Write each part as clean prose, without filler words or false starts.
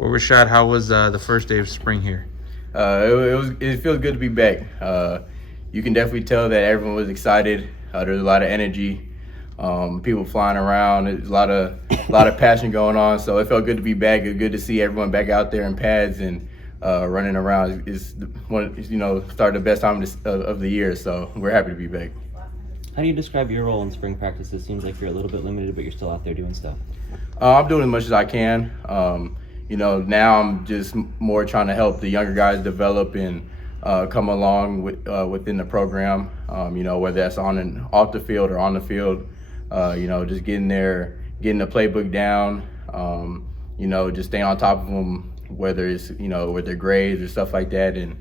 Well, Rashad, how was the first day of spring here? It feels good to be back. You can definitely tell that everyone was excited. There's a lot of energy, people flying around. There's a lot of passion going on. So it felt good to be back. It's good to see everyone back out there in pads and running around. It's started the best time of the year. So we're happy to be back. How do you describe your role in spring practice? It seems like you're a little bit limited, but you're still out there doing stuff. I'm doing as much as I can. Now I'm just more trying to help the younger guys develop and come along within the program. Whether that's on and off the field or on the field. Just getting the playbook down. Just staying on top of them, whether it's with their grades or stuff like that, and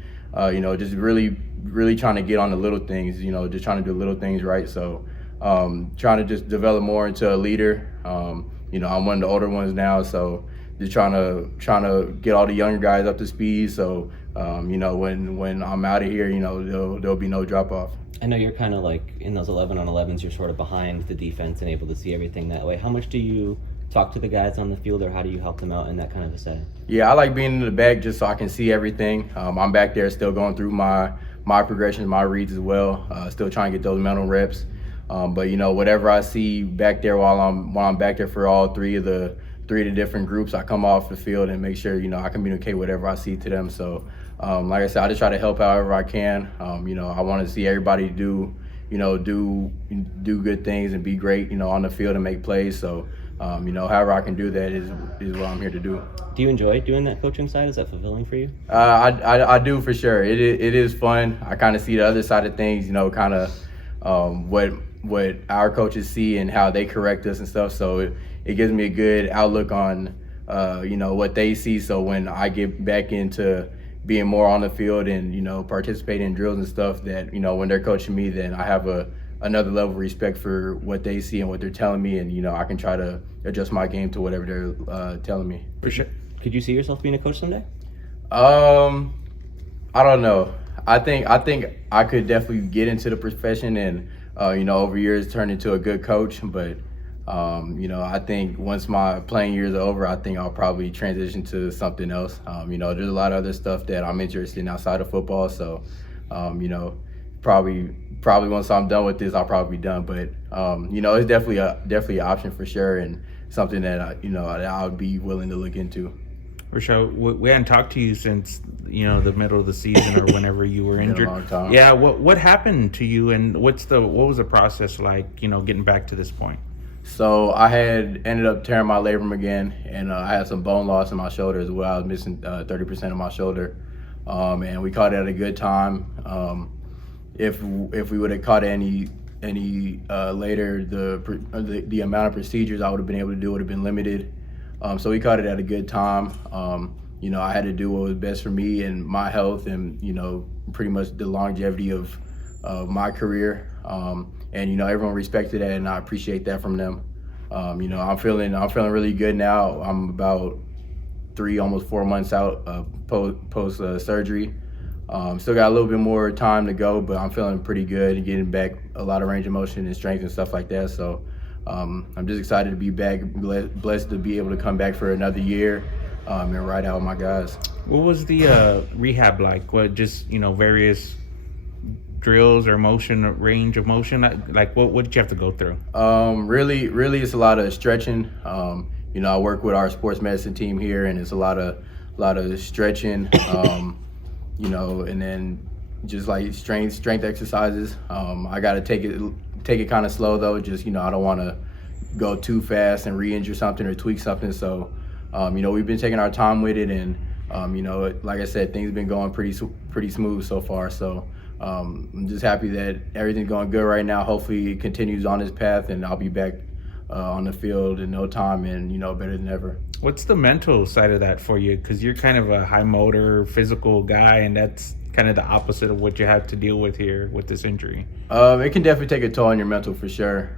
just really trying to get on the little things. Just trying to do little things right. So trying to just develop more into a leader. I'm one of the older ones now, so just trying to get all the younger guys up to speed. So when I'm out of here, there'll be no drop off. I know you're kind of like in those 11-on-11s, you're sort of behind the defense and able to see everything that way. How much do you talk to the guys on the field, or how do you help them out in that kind of a setting? Yeah, I like being in the back just so I can see everything. I'm back there still going through my progressions, my reads as well. Still trying to get those mental reps. But whatever I see back there while I'm back there for all three of the different groups, I come off the field and make sure I communicate whatever I see to them. So like I said, I just try to help however I can. I want to see everybody do good things and be great on the field and make plays. So however I can do that is what I'm here to do. Do you enjoy doing that coaching side? Is that fulfilling for you? I do, for sure. It is fun. I kind of see the other side of things, kind of what our coaches see and how they correct us and stuff. So it gives me a good outlook on what they see. So when I get back into being more on the field and participating in drills and stuff, that when they're coaching me, then I have another level of respect for what they see and what they're telling me, and I can try to adjust my game to whatever they're telling me. For sure. Could you see yourself being a coach someday? I don't know. I think I could definitely get into the profession and over years turn into a good coach, but I think once my playing years are over, I think I'll probably transition to something else. There's a lot of other stuff that I'm interested in outside of football, so probably once I'm done with this, I'll probably be done. But it's definitely an option for sure, and something that I would be willing to look into. Rashad, we hadn't talked to you since the middle of the season or whenever you were injured. Been a long time. Yeah, what happened to you, and what was the process like? Getting back to this point. So I had ended up tearing my labrum again, and I had some bone loss in my shoulder as well. I was missing 30% of my shoulder, and we caught it at a good time. If we would have caught it any later, the amount of procedures I would have been able to do would have been limited. So we caught it at a good time. I had to do what was best for me and my health, and pretty much the longevity of my career. And everyone respected that, and I appreciate that from them. I'm feeling really good now. I'm about 3, almost 4 months out post surgery. Still got a little bit more time to go, but I'm feeling pretty good and getting back a lot of range of motion and strength and stuff like that. So I'm just excited to be back, blessed to be able to come back for another year and ride out with my guys. What was the rehab like? What, just various drills or range of motion? Like what did you have to go through? Really, it's a lot of stretching. I work with our sports medicine team here, and it's a lot of stretching. And then just like strength exercises. I got to take it kind of slow though. Just I don't want to go too fast and re-injure something or tweak something. So we've been taking our time with it, and like I said, things have been going pretty smooth so far. So I'm just happy that everything's going good right now. Hopefully it continues on this path, and I'll be back on the field in no time, and better than ever. What's the mental side of that for you? Because you're kind of a high motor, physical guy, and that's kind of the opposite of what you have to deal with here with this injury. It can definitely take a toll on your mental for sure.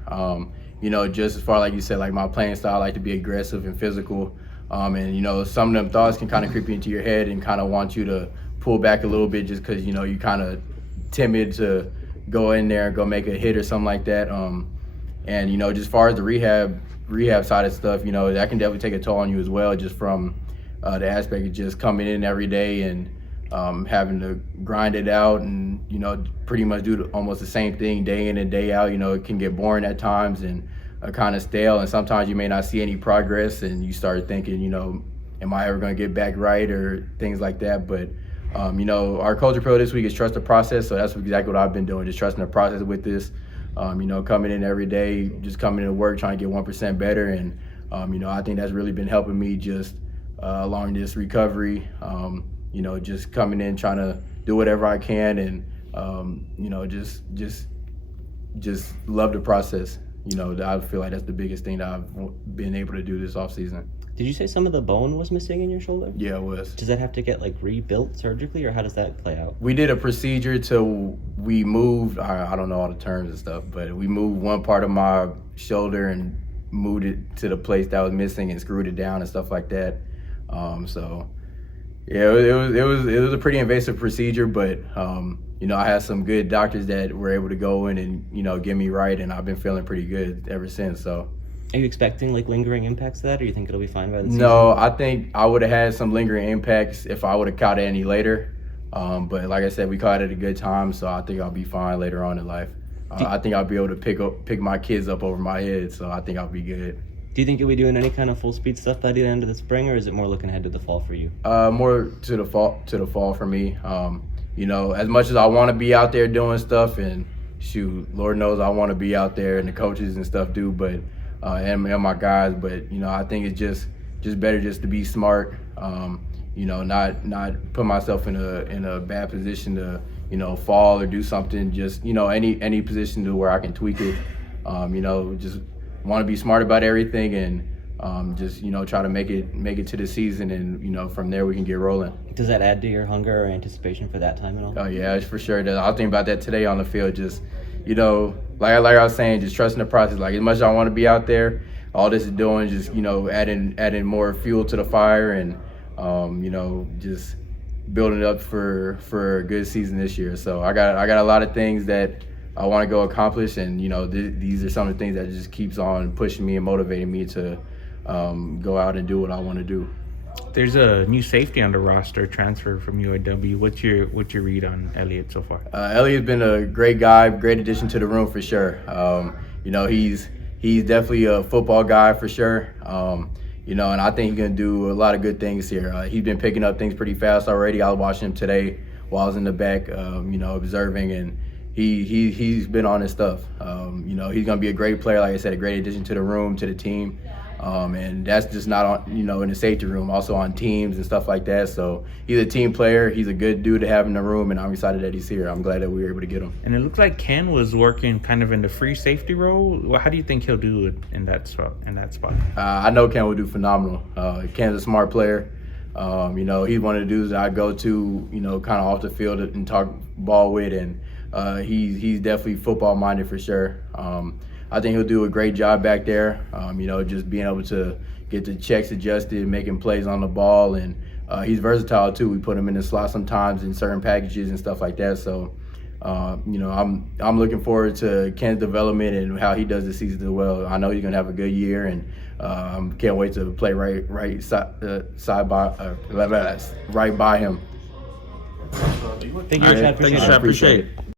Just as far like you said, like my playing style, I like to be aggressive and physical. And some of them thoughts can kind of creep into your head and kind of want you to pull back a little bit just because you kind of timid to go in there and go make a hit or something like that. And just as far as the rehab side of stuff, that can definitely take a toll on you as well, just from the aspect of just coming in every day and having to grind it out and, pretty much do almost the same thing day in and day out. It can get boring at times and kind of stale, and sometimes you may not see any progress and you start thinking, am I ever going to get back right or things like that. But, our culture pillar this week is trust the process. So that's exactly what I've been doing, just trusting the process with this. Coming in every day, just coming into work, trying to get 1% better. And, I think that's really been helping me just along this recovery, just coming in, trying to do whatever I can and, just love the process. I feel like that's the biggest thing that I've been able to do this offseason. Did you say some of the bone was missing in your shoulder? Yeah, it was. Does that have to get rebuilt surgically, or how does that play out? We did a procedure we moved, I don't know all the terms and stuff, but we moved one part of my shoulder and moved it to the place that was missing and screwed it down and stuff like that. So yeah, it was a pretty invasive procedure, but I had some good doctors that were able to go in and get me right, and I've been feeling pretty good ever since. So. Are you expecting lingering impacts to that, or you think it'll be fine by the season? No, I think I would have had some lingering impacts if I would have caught it any later. But like I said, we caught it at a good time, so I think I'll be fine later on in life. I think I'll be able to pick my kids up over my head, so I think I'll be good. Do you think you'll be doing any kind of full speed stuff by the end of the spring, or is it more looking ahead to the fall for you? More to the fall for me. As much as I want to be out there doing stuff, and shoot, Lord knows I want to be out there, and the coaches and stuff do, but and my guys. But I think it's just better just to be smart. Not put myself in a bad position to fall or do something. Just any position to where I can tweak it. Just want to be smart about everything and just try to make it to the season, and from there we can get rolling. Does that add to your hunger or anticipation for that time at all? Oh yeah, for sure. I was thinking about that today on the field. Just like I was saying, just trusting the process. Like, as much as I want to be out there, all this is doing is just adding more fuel to the fire and just building up for a good season this year. So I got a lot of things that I want to go accomplish, and these are some of the things that just keeps on pushing me and motivating me to go out and do what I want to do. There's a new safety on the roster, transfer from UAW. What's your read on Elliot so far? Elliot's been a great guy, great addition to the room for sure. He's definitely a football guy for sure. And I think he's gonna do a lot of good things here. He's been picking up things pretty fast already. I was watching him today while I was in the back, observing, and he's been on his stuff. He's gonna be a great player, like I said, a great addition to the room, to the team. And that's just not on, in the safety room, also on teams and stuff like that. So he's a team player. He's a good dude to have in the room, and I'm excited that he's here. I'm glad that we were able to get him. And it looks like Ken was working kind of in the free safety role. Well, how do you think he'll do in that spot? I know Ken will do phenomenal. Ken's a smart player. He's one of the dudes that I go to, kind of off the field and talk ball with, and he's definitely football minded for sure. I think he'll do a great job back there, just being able to get the checks adjusted, making plays on the ball, and he's versatile too. We put him in the slot sometimes in certain packages and stuff like that. So, I'm looking forward to Ken's development and how he does this season as well. I know he's gonna have a good year, and can't wait to play right by him. Thank you, Rashad. Appreciate it.